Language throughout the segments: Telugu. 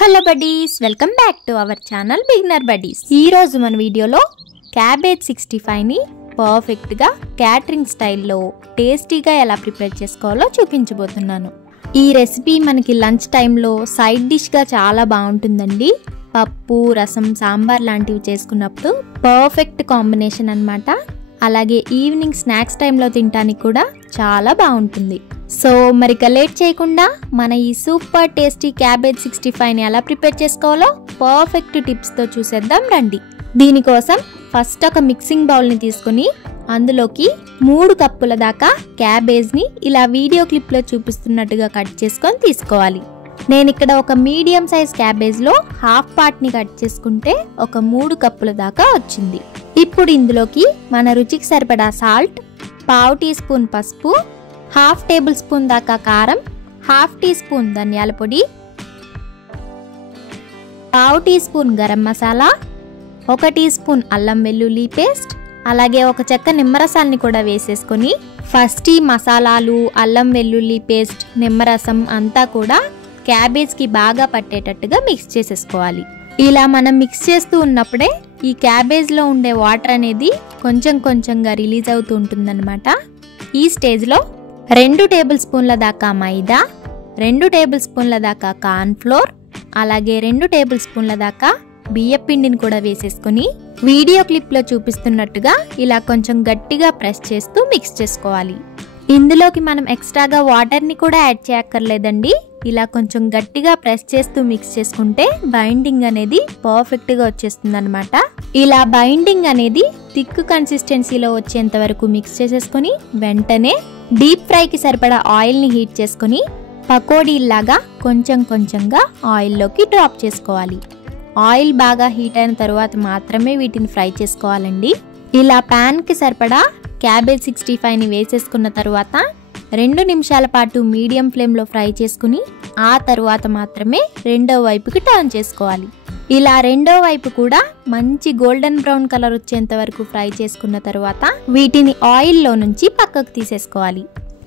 Hello buddies, welcome back to our channel beginner buddies. ఈ రోజు మన వీడియోలో క్యాబేజ్ 65 ని పర్ఫెక్ట్ గా క్యాటరింగ్ స్టైల్లో టేస్టీగా ఎలా ప్రిపేర్ చేసుకోవాలో చూపించబోతున్నాను. ఈ రెసిపీ మనకి లంచ్ టైంలో సైడ్ డిష్ గా చాలా బాగుంటుందండి. పప్పు, రసం, సాంబార్ లాంటివి చేసుకున్నప్పుడు పర్ఫెక్ట్ కాంబినేషన్ అన్నమాట. అలాగే ఈవినింగ్ స్నాక్స్ టైంలో తినడానికి కూడా చాలా బాగుంటుంది. సో మరి లేట్ చేయకుండా మన ఈ సూపర్ టేస్టీ క్యాబేజ్ 65 ని ఎలా ప్రిపేర్ చేసుకోవాలో పర్ఫెక్ట్ టిప్స్తో చూసేద్దాం రండి. దీనికోసం ఫస్ట్ ఒక మిక్సింగ్ బౌల్ని తీసుకుని అందులోకి 3 కప్పుల దాకా క్యాబేజ్ని ఇలా వీడియో క్లిప్లో చూపిస్తున్నట్టుగా కట్ చేసుకొని తీసుకోవాలి. నేను ఇక్కడ ఒక మీడియం సైజ్ క్యాబేజ్లో హాఫ్ పార్ట్ని కట్ చేసుకుంటే ఒక 3 కప్పుల దాకా వచ్చింది. ఇప్పుడు ఇందులోకి మన రుచికి సరిపడా సాల్ట్, 1/2 టీ స్పూన్ పసుపు, 1/2 టేబుల్ స్పూన్ దాకా కారం, 1/2 టీ స్పూన్ ధనియాల పొడి, 1/2 టీ స్పూన్ గరం మసాలా, 1 టీ స్పూన్ అల్లం వెల్లుల్లి పేస్ట్, అలాగే ఒక చెక్క నిమ్మరసాన్ని కూడా వేసేసుకొని ఫస్ట్ ఈ మసాలాలు, అల్లం వెల్లుల్లి పేస్ట్, నిమ్మరసం అంతా కూడా క్యాబేజ్కి బాగా పట్టేటట్టుగా మిక్స్ చేసేసుకోవాలి. ఇలా మనం మిక్స్ చేస్తూ ఉన్నప్పుడే ఈ క్యాబేజ్లో ఉండే వాటర్ అనేది కొంచెం కొంచెంగా రిలీజ్ అవుతూ ఉంటుందన్నమాట. ఈ స్టేజ్లో 2 టేబుల్ స్పూన్ల దాకా మైదా, 2 టేబుల్ స్పూన్ల దాకా కార్న్ ఫ్లోర్, అలాగే 2 టేబుల్ స్పూన్ల దాకా బియ్యం పిండిని కూడా వేసేసుకొని వీడియో క్లిప్లో చూపిస్తున్నట్టుగా ఇలా కొంచెం గట్టిగా ప్రెస్ చేస్తూ మిక్స్ చేసుకోవాలి. ఇందులోకి మనం ఎక్స్ట్రాగా వాటర్ని కూడా యాడ్ చేయక్కర్లేదండి. ఇలా కొంచెం గట్టిగా ప్రెస్ చేస్తూ మిక్స్ చేసుకుంటే బైండింగ్ అనేది పర్ఫెక్ట్గా వచ్చేస్తుంది అనమాట. ఇలా బైండింగ్ అనేది థిక్ కన్సిస్టెన్సీలో వచ్చేంత వరకు మిక్స్ చేసేసుకొని వెంటనే డీప్ ఫ్రైకి సరిపడా ఆయిల్ని హీట్ చేసుకొని పకోడీలాగా కొంచెం కొంచెంగా ఆయిల్లోకి డ్రాప్ చేసుకోవాలి. ఆయిల్ బాగా హీట్ అయిన తర్వాత మాత్రమే వీటిని ఫ్రై చేసుకోవాలండి. ఇలా ప్యాన్కి సరిపడా క్యాబేజ్ 65ని వేసేసుకున్న తర్వాత 2 నిమిషాల పాటు మీడియం ఫ్లేమ్లో ఫ్రై చేసుకుని ఆ తర్వాత మాత్రమే రెండో వైపుకి టర్న్ చేసుకోవాలి. ఇలా రెండో వైపు కూడా మంచి గోల్డెన్ బ్రౌన్ కలర్ వచ్చేంత వరకు ఫ్రై చేసుకున్న తర్వాత వీటిని ఆయిల్లో నుంచి పక్కకు తీసేసుకోవాలి.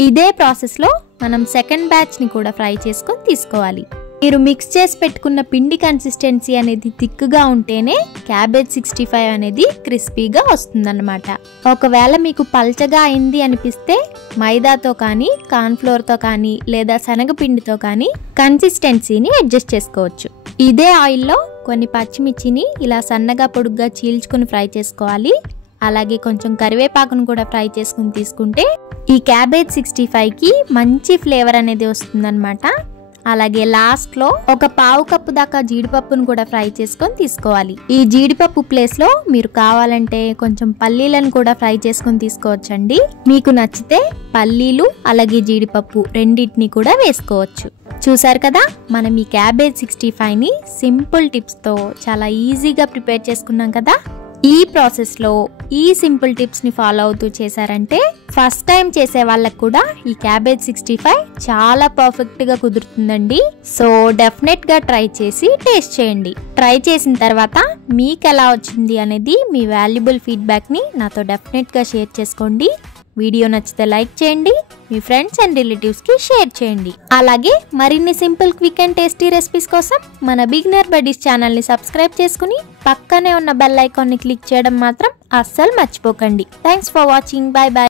ఇదే ప్రాసెస్లో మనం సెకండ్ బ్యాచ్ని కూడా ఫ్రై చేసుకొని తీసుకోవాలి. మీరు మిక్స్ చేసి పెట్టుకున్న పిండి కన్సిస్టెన్సీ అనేది థిక్గా ఉంటేనే క్యాబేజ్ 65 అనేది క్రిస్పీగా వస్తుందన్నమాట. ఒకవేళ మీకు పల్చగా అయింది అనిపిస్తే మైదాతో కానీ, కార్న్ఫ్లోర్తో కానీ లేదా శనగపిండితో కానీ కన్సిస్టెన్సీని అడ్జస్ట్ చేసుకోవచ్చు. ఇదే ఆయిల్లో కొన్ని పచ్చిమిర్చిని ఇలా సన్నగా పొడుగ్గా చీల్చుకుని ఫ్రై చేసుకోవాలి. అలాగే కొంచెం కరివేపాకును కూడా ఫ్రై చేసుకుని తీసుకుంటే ఈ క్యాబేజ్ 65కి మంచి ఫ్లేవర్ అనేది వస్తుందన్నమాట. అలాగే లాస్ట్లో ఒక 1/2 కప్పు దాకా జీడిపప్పును కూడా ఫ్రై చేసుకొని తీసుకోవాలి. ఈ జీడిపప్పు ప్లేస్లో మీరు కావాలంటే కొంచెం పల్లీలను కూడా ఫ్రై చేసుకొని తీసుకోవచ్చండి. మీకు నచ్చితే పల్లీలు అలాగే జీడిపప్పు రెండింటిని కూడా వేసుకోవచ్చు. చూసారు కదా, మనం ఈ క్యాబేజ్ 65ని సింపుల్ టిప్స్తో చాలా ఈజీగా ప్రిపేర్ చేసుకున్నాం కదా. ఈ ప్రాసెస్లో ఈ సింపుల్ టిప్స్ని ఫాలో అవుతూ చేశారంటే ఫస్ట్ టైం చేసే వాళ్ళకు కూడా ఈ క్యాబేజ్ 65 చాలా పర్ఫెక్ట్గా కుదురుతుందండి. సో డెఫినెట్గా ట్రై చేసి టేస్ట్ చేయండి. ట్రై చేసిన తర్వాత మీకు ఎలా వచ్చింది అనేది మీ వాల్యుబుల్ ఫీడ్బ్యాక్ని నాతో డెఫినెట్గా షేర్ చేసుకోండి. వీడియో నచ్చితే లైక్ చేయండి, మీ ఫ్రెండ్స్ అండ్ రిలేటివ్స్కి షేర్ చేయండి. అలాగే మరిన్ని simple, quick and tasty recipes కోసం మన బిగినర్ బడ్డీస్ ఛానల్ని సబ్స్క్రైబ్ చేసుకుని పక్కనే ఉన్న బెల్ ఐకాన్ని క్లిక్ చేయడం మాత్రం అస్సలు మర్చిపోకండి. Thanks for watching. By by.